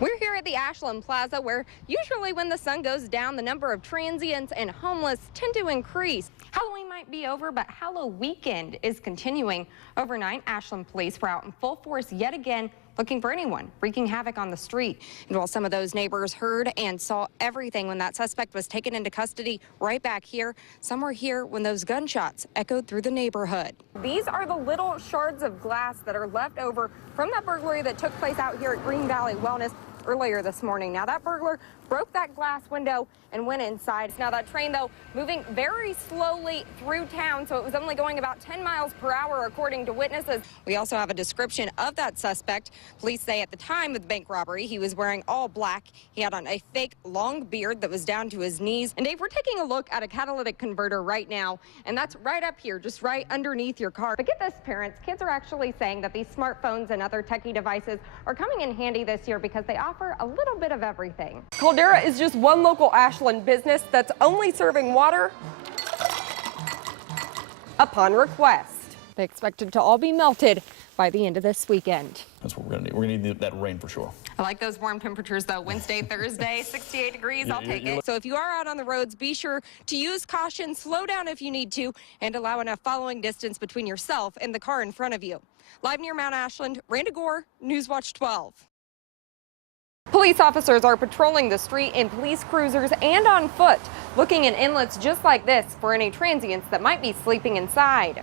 We're here at the Ashland Plaza, where usually when the sun goes down, the number of transients and homeless tend to increase. Halloween might be over, but Halloween weekend is continuing. Overnight, Ashland police were out in full force yet again, looking for anyone wreaking havoc on the street. And while some of those neighbors heard and saw everything when that suspect was taken into custody right back here, some were here when those gunshots echoed through the neighborhood. These are the little shards of glass that are left over from that burglary that took place out here at Green Valley Wellness earlier this morning. Now, that burglar broke that glass window and went inside. Now, that train, though, moving very slowly through town, so it was only going about 10 miles per hour, according to witnesses. We also have a description of that suspect. Police say at the time of the bank robbery, he was wearing all black. He had on a fake long beard that was down to his knees. And Dave, we're taking a look at a catalytic converter right now, and that's right up here, just right underneath your car. But get this, parents, kids are actually saying that these smartphones and other techie devices are coming in handy this year because they offer a little bit of everything. Caldera is just one local Ashland business that's only serving water upon request. They expect it to all be melted by the end of this weekend. That's what we're gonna need. We're gonna need that rain for sure. I like those warm temperatures though. Wednesday, Thursday, 68 degrees, I'll take it. So if you are out on the roads, be sure to use caution, slow down if you need to, and allow enough following distance between yourself and the car in front of you. Live near Mount Ashland, Randa Gore, Newswatch 12. Police officers are patrolling the street in police cruisers and on foot, looking in inlets just like this for any transients that might be sleeping inside.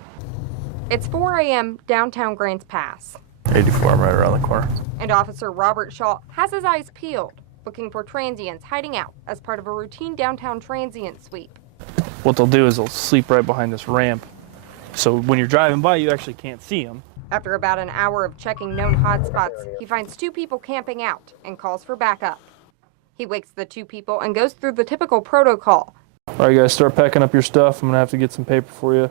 It's 4 a.m. downtown Grants Pass. 84, right around the corner. And Officer Robert Shaw has his eyes peeled, looking for transients hiding out as part of a routine downtown transient sweep. What they'll do is they'll sleep right behind this ramp. So when you're driving by, you actually can't see them. After about an hour of checking known hotspots, he finds 2 people camping out and calls for backup. He wakes the 2 people and goes through the typical protocol. All right, guys, start packing up your stuff. I'm gonna have to get some paper for you,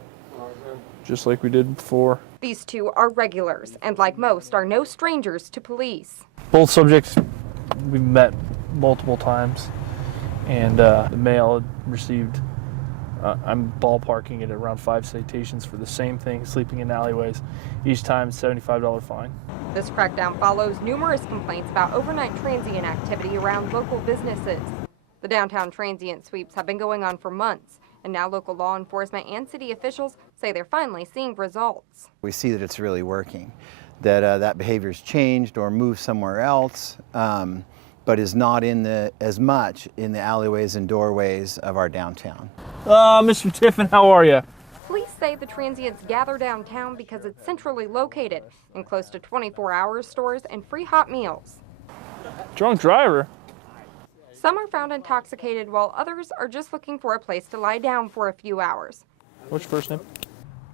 just like we did before. These 2 are regulars and, like most, are no strangers to police. Both subjects we met multiple times, and the male had received, I'm ballparking it at around 5 citations for the same thing, sleeping in alleyways. Each time, $75 fine. This crackdown follows numerous complaints about overnight transient activity around local businesses. The downtown transient sweeps have been going on for months, and now local law enforcement and city officials say they're finally seeing results. We see that it's really working, that that behavior's changed or moved somewhere else, but is not as much in the alleyways and doorways of our downtown. Mr. Tiffin, how are you? Police say the transients gather downtown because it's centrally located and close to 24-hour stores and free hot meals. Drunk driver? Some are found intoxicated while others are just looking for a place to lie down for a few hours. What's your first name?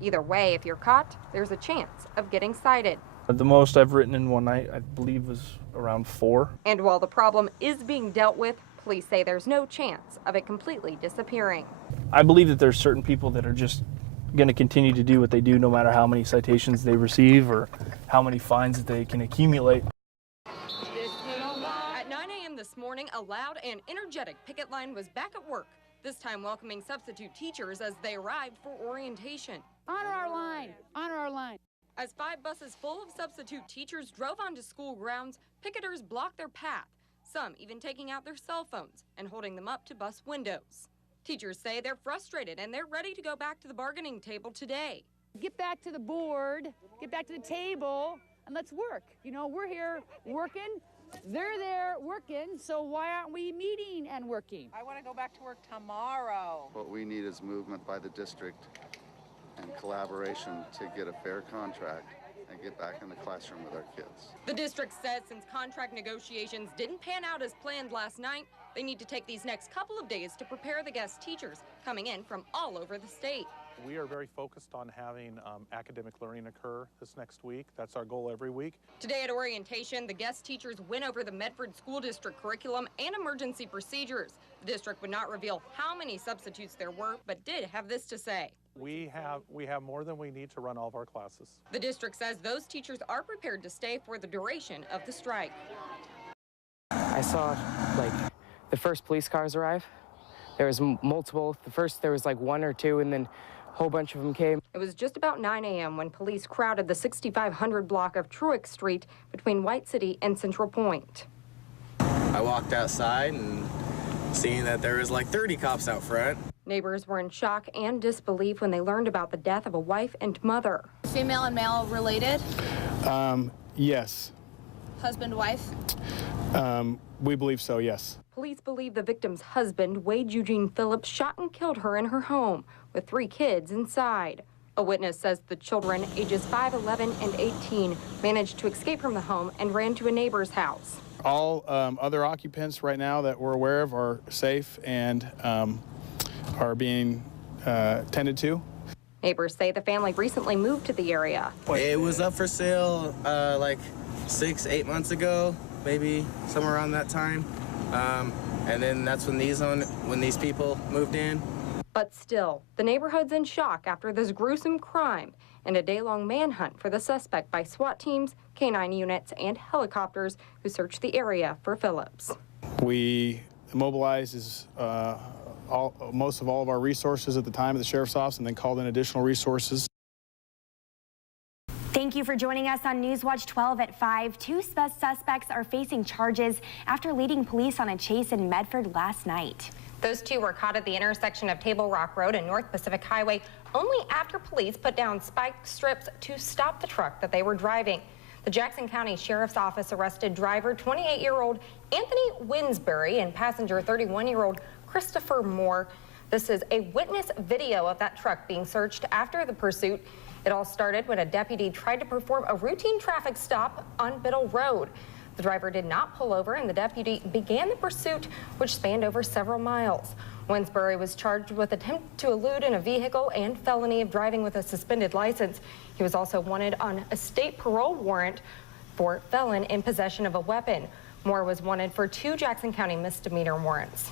Either way, if you're caught, there's a chance of getting cited. The most I've written in one night, I believe, was around 4. And while the problem is being dealt with, police say there's no chance of it completely disappearing. I believe that there's certain people that are just going to continue to do what they do no matter how many citations they receive or how many fines that they can accumulate. At 9 a.m. this morning, a loud and energetic picket line was back at work, this time welcoming substitute teachers as they arrived for orientation. Honor our line, honor our line. As 5 buses full of substitute teachers drove onto school grounds, picketers blocked their path, some even taking out their cell phones and holding them up to bus windows. Teachers say they're frustrated and they're ready to go back to the bargaining table today. Get back to the board, get back to the table, and let's work. You know, we're here working, they're there working, so why aren't we meeting and working? I want to go back to work tomorrow. What we need is movement by the district and collaboration to get a fair contract and get back in the classroom with our kids. The district says since contract negotiations didn't pan out as planned last night, they need to take these next couple of days to prepare the guest teachers coming in from all over the state. We are very focused on having academic learning occur this next week. That's our goal every week. Today at orientation, the guest teachers went over the Medford School District curriculum and emergency procedures. The district would not reveal how many substitutes there were, but did have this to say. We have more than we need to run all of our classes. The district says those teachers are prepared to stay for the duration of the strike. I saw, the first police cars arrive. There was multiple. There was 1 or 2, and then a whole bunch of them came. It was just about 9 a.m. when police crowded the 6500 block of Truick Street between White City and Central Point. I walked outside and seeing that there was like 30 cops out front. Neighbors were in shock and disbelief when they learned about the death of a wife and mother. Female and male related? Yes. Husband, wife? We believe so, yes. Police believe the victim's husband, Wade Eugene Phillips, shot and killed her in her home with 3 kids inside. A witness says the children, ages 5, 11, and 18, managed to escape from the home and ran to a neighbor's house. All other occupants right now that we're aware of are safe and are being tended to. Neighbors say the family recently moved to the area. It was up for sale like 6-8 months ago, maybe somewhere around that time. And then that's when these people moved in. But still, the neighborhood's in shock after this gruesome crime and a day-long manhunt for the suspect by SWAT teams, K-9 units, and helicopters who searched the area for Phillips. We mobilized most of all of our resources at the time of the sheriff's office and then called in additional resources. Thank you for joining us on Newswatch 12 at 5. 2 suspects are facing charges after leading police on a chase in Medford last night. Those 2 were caught at the intersection of Table Rock Road and North Pacific Highway only after police put down spike strips to stop the truck that they were driving. The Jackson County Sheriff's Office arrested driver 28-year-old Anthony Winsbury and passenger 31-year-old Christopher Moore. This is a witness video of that truck being searched after the pursuit. It all started when a deputy tried to perform a routine traffic stop on Biddle Road. The driver did not pull over and the deputy began the pursuit, which spanned over several miles. Winsbury was charged with attempt to elude in a vehicle and felony of driving with a suspended license. He was also wanted on a state parole warrant for felon in possession of a weapon. Moore was wanted for 2 Jackson County misdemeanor warrants.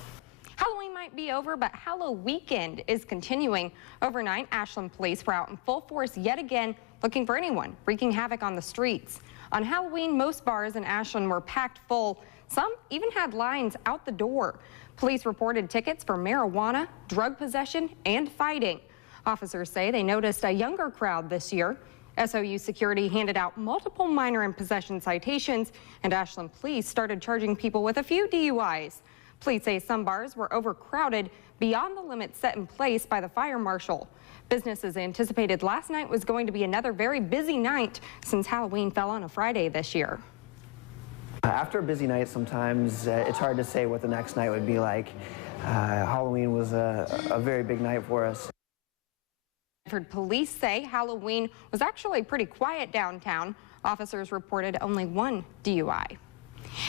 Halloween might be over, but Halloween weekend is continuing. Overnight, Ashland police were out in full force yet again looking for anyone wreaking havoc on the streets. On Halloween, most bars in Ashland were packed full. Some even had lines out the door. Police reported tickets for marijuana, drug possession, and fighting. Officers say they noticed a younger crowd this year. SOU security handed out multiple minor in possession citations, and Ashland police started charging people with a few DUIs. Police say some bars were overcrowded beyond the limits set in place by the fire marshal. Businesses anticipated last night was going to be another very busy night since Halloween fell on a Friday this year. After a busy night, sometimes it's hard to say what the next night would be like. Halloween was a very big night for us. Medford police say Halloween was actually pretty quiet downtown. Officers reported only 1 DUI.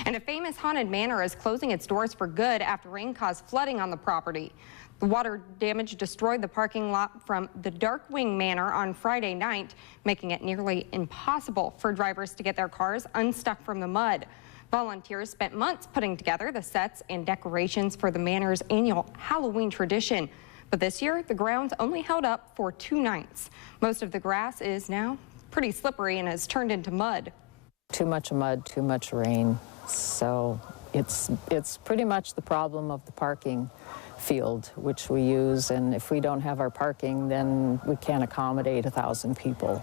And a famous haunted manor is closing its doors for good after rain caused flooding on the property. The water damage destroyed the parking lot from the Darkwing Manor on Friday night, making it nearly impossible for drivers to get their cars unstuck from the mud. Volunteers spent months putting together the sets and decorations for the manor's annual Halloween tradition. But this year, the grounds only held up for 2 nights. Most of the grass is now pretty slippery and has turned into mud. Too much mud, too much rain. So it's pretty much the problem of the parking field, which we use, and if we don't have our parking, then we can't accommodate 1,000 people.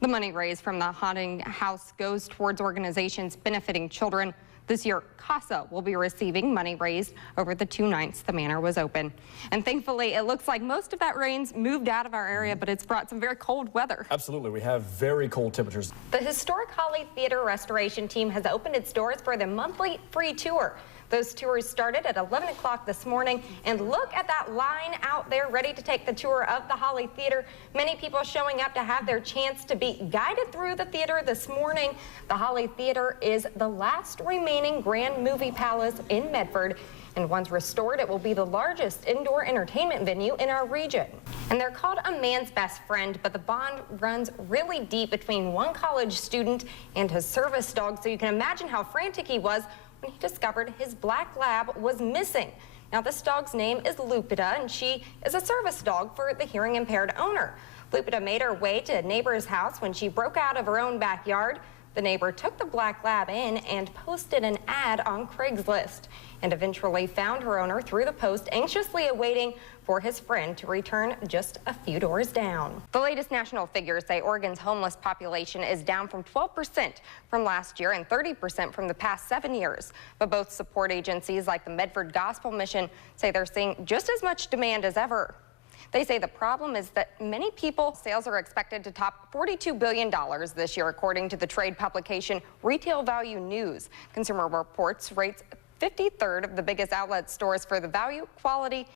The money raised from the haunting house goes towards organizations benefiting children. This year, CASA will be receiving money raised over the 2 nights the manor was open. And thankfully, it looks like most of that rain's moved out of our area, but it's brought some very cold weather. Absolutely. We have very cold temperatures. The Historic Holly Theater Restoration Team has opened its doors for the monthly free tour. Those tours started at 11 o'clock this morning, and look at that line out there ready to take the tour of the Holly Theater. Many people showing up to have their chance to be guided through the theater this morning. The Holly Theater is the last remaining grand movie palace in Medford, and once restored, it will be the largest indoor entertainment venue in our region. And they're called a man's best friend, but the bond runs really deep between one college student and his service dog, so you can imagine how frantic he was when he discovered his black lab was missing. Now, this dog's name is Lupita, and she is a service dog for the hearing impaired owner. Lupita made her way to a neighbor's house when she broke out of her own backyard. The neighbor took the black lab in and posted an ad on Craigslist and eventually found her owner through the post, anxiously awaiting for his friend to return just a few doors down. The latest national figures say Oregon's homeless population is down from 12% from last year and 30% from the past 7 years. But both support agencies like the Medford Gospel Mission say they're seeing just as much demand as ever. They say the problem is that many people sales are expected to top $42 billion this year, according to the trade publication Retail Value News. Consumer Reports rates 53rd of the biggest outlet stores for the value, quality,